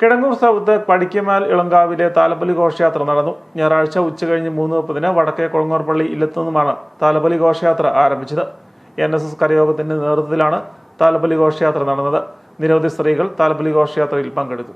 Kidangoor south പടിക്കമാൽ ഇളങ്കാവിലെ താലപ്പൊലി ഘോഷയാത്ര നടന്നു. ഞായറാഴ്ച ഉച്ചകഴിഞ്ഞ് 3:30 വടക്കേ കൊളങ്ങോർപള്ളി ഇല്ലത്തു നിന്നുമാണ് താലപ്പൊലി ഘോഷയാത്ര ആരംഭിച്ചത്. NSS കരയോഗത്തിന്റെ നേതൃത്വത്തിലാണ് താലപ്പൊലി ഘോഷയാത്ര നടന്നത്. നിരവധി സ്ത്രീകൾ താലപ്പൊലി ഘോഷയാത്രയിൽ പങ്കെടുത്തു.